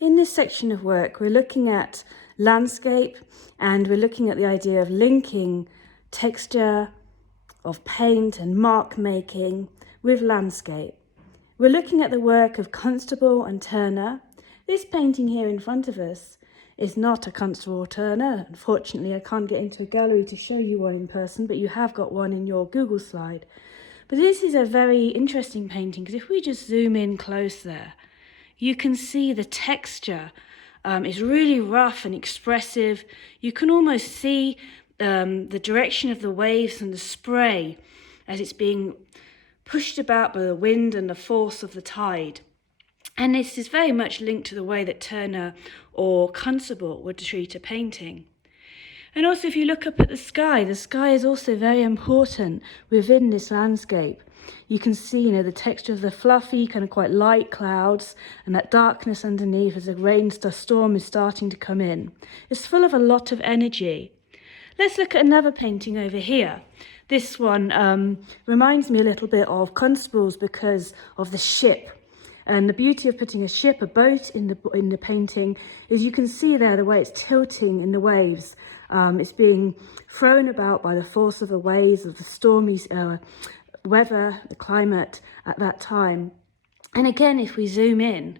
In this section of work, we're looking at landscape and we're looking at the idea of linking texture, of paint and mark making with landscape. We're looking at the work of Constable and Turner. This painting here in front of us is not a Constable or Turner. Unfortunately, I can't get into a gallery to show you one in person, but you have got one in your Google slide. But this is a very interesting painting because if we just zoom in close there, you can see the texture is really rough and expressive. You can almost see the direction of the waves and the spray as it's being pushed about by the wind and the force of the tide. And this is very much linked to the way that Turner or Constable would treat a painting. And also if you look up at the sky is also very important within this landscape. You can see, the texture of the fluffy, kind of quite light clouds and that darkness underneath as a storm is starting to come in. It's full of a lot of energy. Let's look at another painting over here. This one reminds me a little bit of Constable's because of the ship. And the beauty of putting a boat in the painting is you can see there the way it's tilting in the waves. It's being thrown about by the force of the waves, of the stormy weather, the climate at that time. And again, if we zoom in,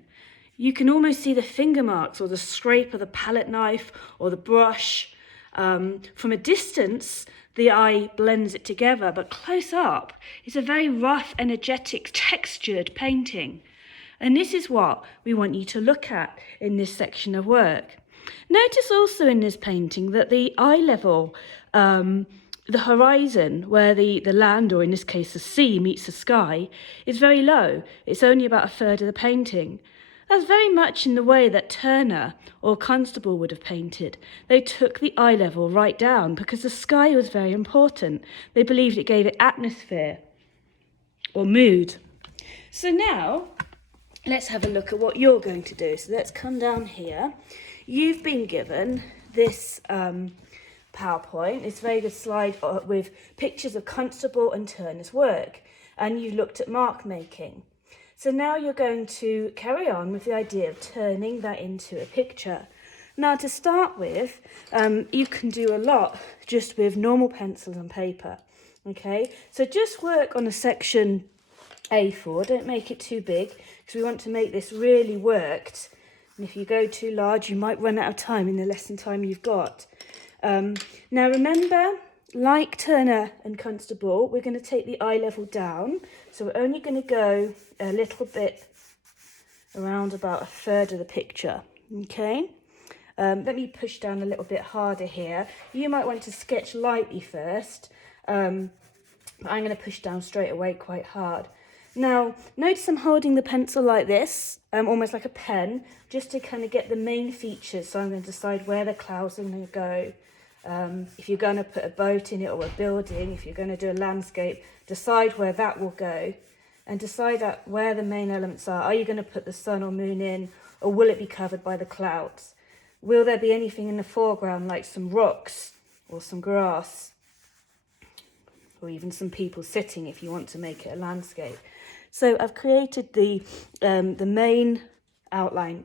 you can almost see the finger marks or the scrape of the palette knife or the brush. From a distance, the eye blends it together, but close up, it's a very rough, energetic, textured painting. And this is what we want you to look at in this section of work. Notice also in this painting that the eye level, the horizon where the land, or in this case the sea, meets the sky, is very low. It's only about a third of the painting. That's very much in the way that Turner or Constable would have painted. They took the eye level right down because the sky was very important. They believed it gave it atmosphere or mood. So now, let's have a look at what you're going to do. So let's come down here. You've been given this PowerPoint. It's a very good slide with pictures of Constable and Turner's work. And you looked at mark making. So now you're going to carry on with the idea of turning that into a picture. Now to start with, you can do a lot just with normal pencils and paper. Okay, so just work on a section A4, don't make it too big because we want to make this really worked. And if you go too large, you might run out of time in the lesson time you've got. Now remember, like Turner and Constable, we're going to take the eye level down. So we're only going to go a little bit around about a third of the picture. Okay. Let me push down a little bit harder here. You might want to sketch lightly first, but I'm going to push down straight away quite hard. Now, notice I'm holding the pencil like this, almost like a pen, just to kind of get the main features. So I'm going to decide where the clouds are going to go. If you're going to put a boat in it or a building, if you're going to do a landscape, decide where that will go and decide where the main elements are. Are you going to put the sun or moon in, or will it be covered by the clouds? Will there be anything in the foreground like some rocks or some grass or even some people sitting if you want to make it a landscape? So I've created the main outline.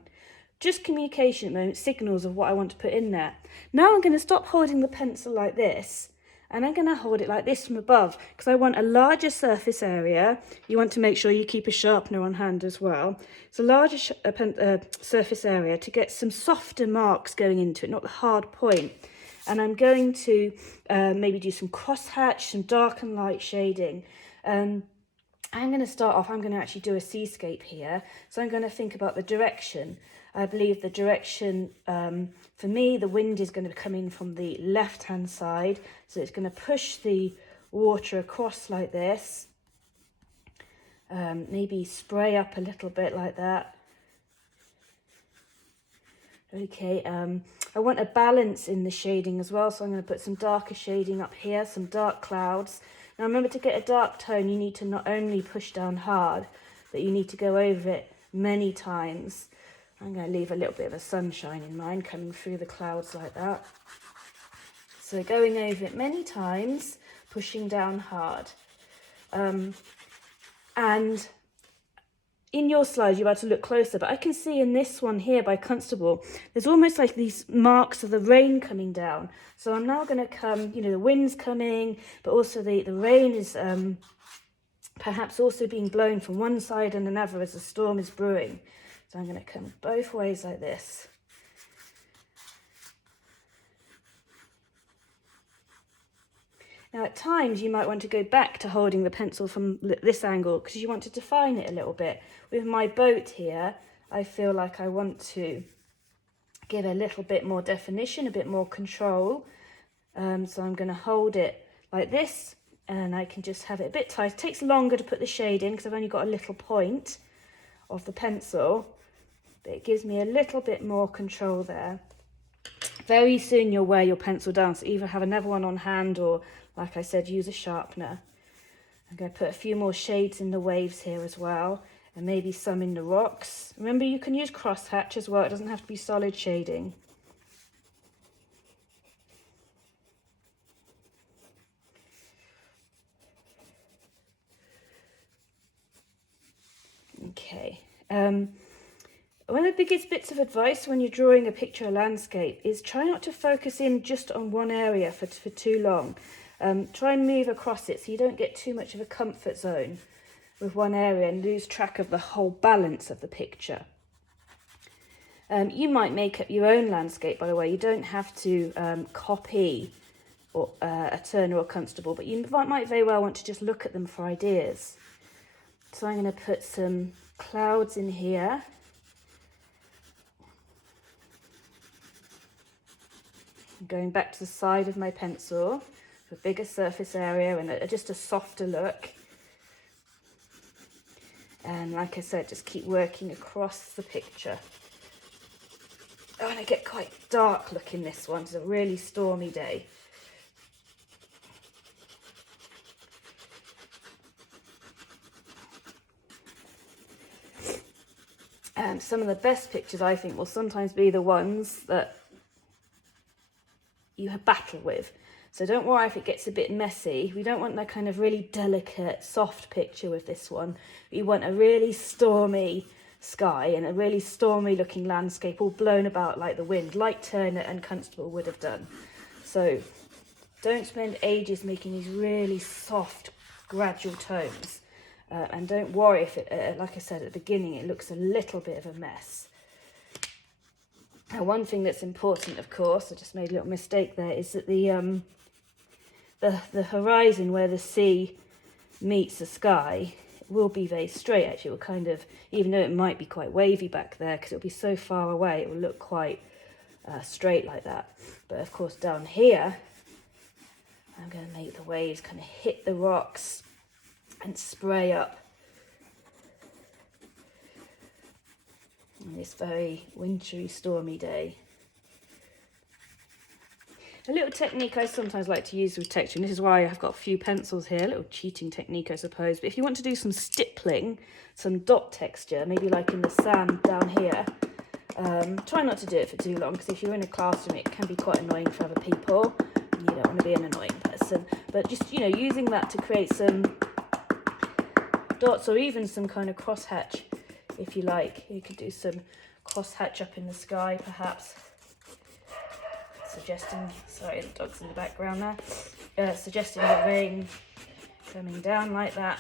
Just communication at the moment, signals of what I want to put in there. Now I'm going to stop holding the pencil like this and I'm going to hold it like this from above because I want a larger surface area. You want to make sure you keep a sharpener on hand as well. It's a larger surface area to get some softer marks going into it, not the hard point. And I'm going to maybe do some crosshatch, some dark and light shading. I'm going to start off, I'm going to actually do a seascape here. So I'm going to think about the direction. I believe the direction, for me, the wind is going to come in from the left-hand side. So it's going to push the water across like this. Maybe spray up a little bit like that. Okay, I want a balance in the shading as well. So I'm going to put some darker shading up here, some dark clouds. Now remember, to get a dark tone, you need to not only push down hard, but you need to go over it many times. I'm going to leave a little bit of a sunshine in mine coming through the clouds like that. So going over it many times, pushing down hard. And in your slide, you're about to look closer, but I can see in this one here by Constable, there's almost like these marks of the rain coming down. So I'm now going to come, you know, the wind's coming, but also the rain is perhaps also being blown from one side and another as the storm is brewing. So I'm going to come both ways like this. Now at times you might want to go back to holding the pencil from this angle because you want to define it a little bit. With my boat here, I feel like I want to give a little bit more definition, a bit more control. So I'm going to hold it like this and I can just have it a bit tight. It takes longer to put the shade in because I've only got a little point of the pencil, but it gives me a little bit more control there. Very soon you'll wear your pencil down, so either have another one on hand or, like I said, use a sharpener. I'm going to put a few more shades in the waves here as well, and maybe some in the rocks. Remember, you can use crosshatch as well, it doesn't have to be solid shading. Okay. One of the biggest bits of advice when you're drawing a picture of landscape is try not to focus in just on one area for too long. Try and move across it so you don't get too much of a comfort zone with one area and lose track of the whole balance of the picture. You might make up your own landscape, by the way. You don't have to copy a Turner or Constable, but you might very well want to just look at them for ideas. So I'm going to put some clouds in here. Going back to the side of my pencil for a bigger surface area and just a softer look. And like I said, just keep working across the picture. Oh, and I get quite dark looking this one. It's a really stormy day. Some of the best pictures, I think, will sometimes be the ones that you have battle with. So don't worry if it gets a bit messy. We don't want that kind of really delicate, soft picture with this one. We want a really stormy sky and a really stormy looking landscape all blown about like the wind, like Turner and Constable would have done. So don't spend ages making these really soft, gradual tones. And don't worry if it, like I said at the beginning, it looks a little bit of a mess. Now, one thing that's important, of course, I just made a little mistake there, is that the horizon where the sea meets the sky will be very straight. Actually, it will kind of, even though it might be quite wavy back there, because it'll be so far away, it will look quite straight like that. But of course, down here, I'm going to make the waves kind of hit the rocks and spray up on this very wintry, stormy day. A little technique I sometimes like to use with texture, and this is why I've got a few pencils here, a little cheating technique I suppose, but if you want to do some stippling, some dot texture, maybe like in the sand down here, try not to do it for too long, because if you're in a classroom it can be quite annoying for other people, and you don't want to be an annoying person. But just, you know, using that to create some dots or even some kind of crosshatch, if you like. You could do some crosshatch up in the sky perhaps, suggesting, sorry, the dog's in the background there, suggesting the rain coming down like that.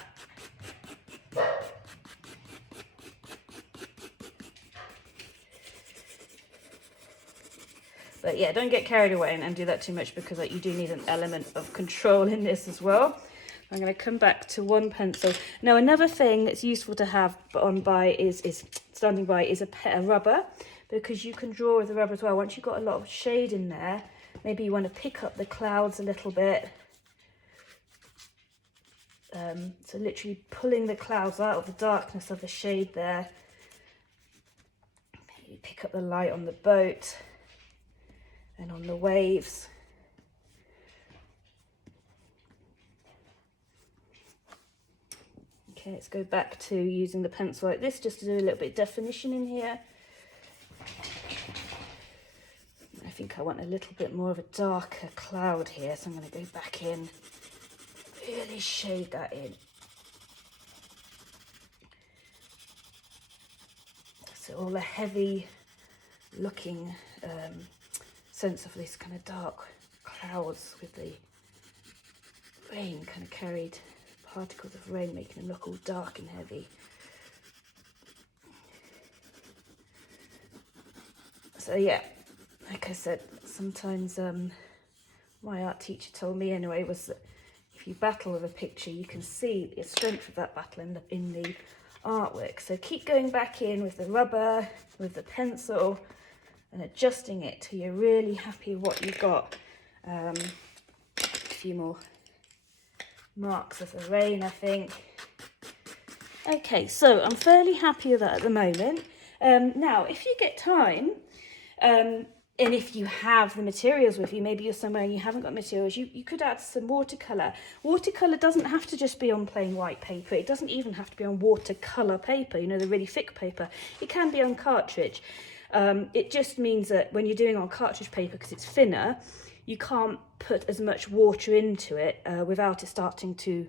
But yeah, don't get carried away and do that too much, because you do need an element of control in this as well. I'm going to come back to one pencil. Now, another thing that's useful to have standing by is a rubber, because you can draw with the rubber as well. Once you've got a lot of shade in there, maybe you want to pick up the clouds a little bit. So literally pulling the clouds out of the darkness of the shade there. Maybe pick up the light on the boat and on the waves. Okay, let's go back to using the pencil like this just to do a little bit of definition in here. I think I want a little bit more of a darker cloud here, so I'm going to go back in, really shade that in. So all the heavy looking sense of this kind of dark clouds with the rain kind of carried particles of rain, making them look all dark and heavy. So yeah, like I said, sometimes my art teacher told me anyway, was that if you battle with a picture, you can see the strength of that battle in the artwork. So keep going back in with the rubber, with the pencil, and adjusting it till you're really happy with what you've got. A few more marks of the rain, I think. Okay, so I'm fairly happy with that at the moment. Now, if you get time, and if you have the materials with you, maybe you're somewhere and you haven't got materials, you could add some watercolour. Watercolour doesn't have to just be on plain white paper. It doesn't even have to be on watercolour paper, you know, the really thick paper. It can be on cartridge. It just means that when you're doing on cartridge paper, because it's thinner, you can't put as much water into it without it starting to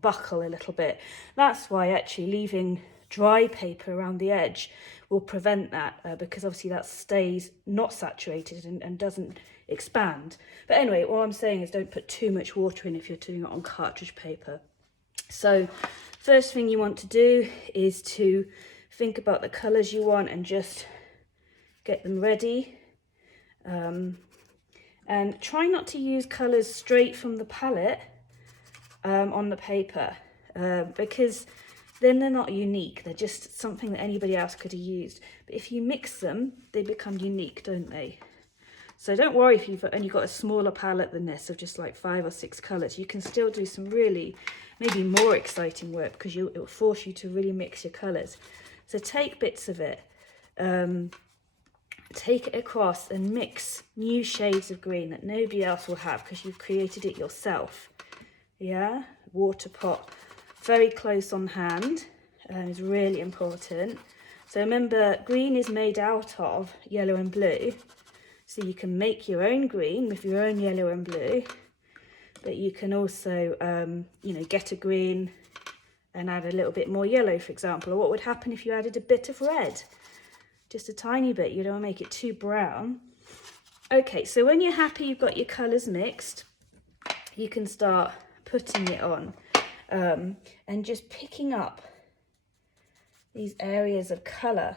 buckle a little bit. That's why actually leaving dry paper around the edge will prevent that, because obviously that stays not saturated and doesn't expand. But anyway, all I'm saying is don't put too much water in if you're doing it on cartridge paper. So first thing you want to do is to think about the colours you want and just get them ready. And try not to use colours straight from the palette on the paper, because then they're not unique. They're just something that anybody else could have used. But if you mix them, they become unique, don't they? So don't worry if you've only got a smaller palette than this of just like 5 or 6 colours. You can still do some really, maybe more exciting work, because it will force you to really mix your colours. So take bits of it, take it across and mix new shades of green that nobody else will have because you've created it yourself. Yeah, water pot, very close on hand, is really important. So remember, green is made out of yellow and blue, so you can make your own green with your own yellow and blue, but you can also you know, get a green and add a little bit more yellow, for example. Or what would happen if you added a bit of red? Just a tiny bit. You don't want to make it too brown. Okay, so when you're happy you've got your colours mixed, you can start putting it on, and just picking up these areas of colour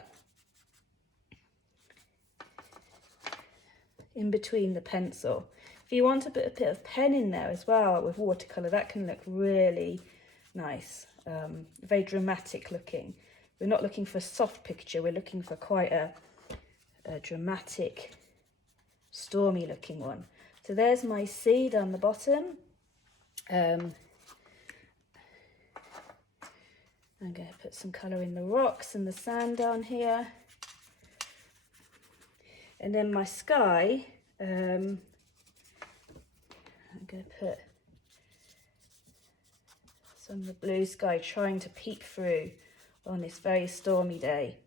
in between the pencil. If you want to put a bit of pen in there as well with watercolour, that can look really nice, very dramatic looking. We're not looking for a soft picture, we're looking for quite a dramatic, stormy looking one. So there's my sea down the bottom. I'm going to put some colour in the rocks and the sand down here. And then my sky, I'm going to put some of the blue sky trying to peek through on this very stormy day.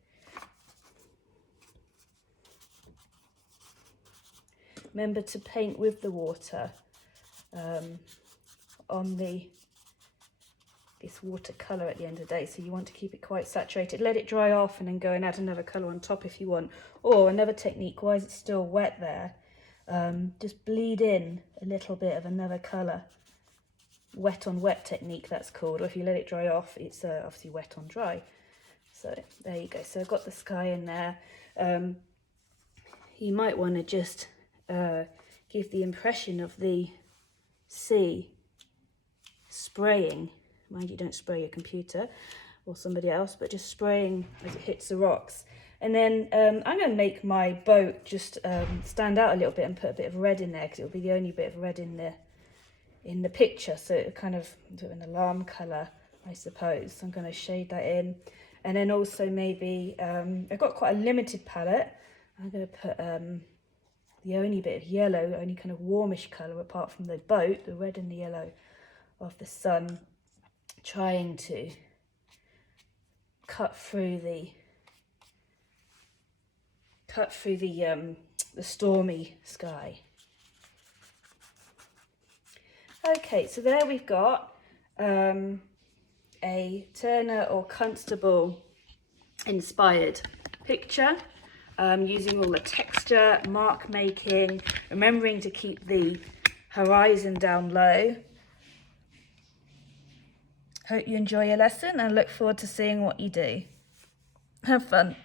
Remember to paint with the water on this watercolour at the end of the day, so you want to keep it quite saturated. Let it dry off and then go and add another colour on top if you want. Or another technique, while it's still wet there, just bleed in a little bit of another colour. Wet on wet technique, that's called. Or if you let it dry off, it's obviously wet on dry. So there you go. So I've got the sky in there. You might want to just give the impression of the sea spraying. Mind you, don't spray your computer or somebody else, but just spraying as it hits the rocks. And then I'm going to make my boat just stand out a little bit and put a bit of red in there, because it'll be the only bit of red in the picture. So it'll kind of do an alarm colour, I suppose. So I'm going to shade that in. And then also maybe, I've got quite a limited palette. I'm going to put the only bit of yellow, only kind of warmish colour apart from the boat, the red and the yellow of the sun, trying to cut through the stormy sky. Okay, so there we've got a Turner or Constable inspired picture, using all the texture, mark making, remembering to keep the horizon down low. Hope you enjoy your lesson and look forward to seeing what you do. Have fun.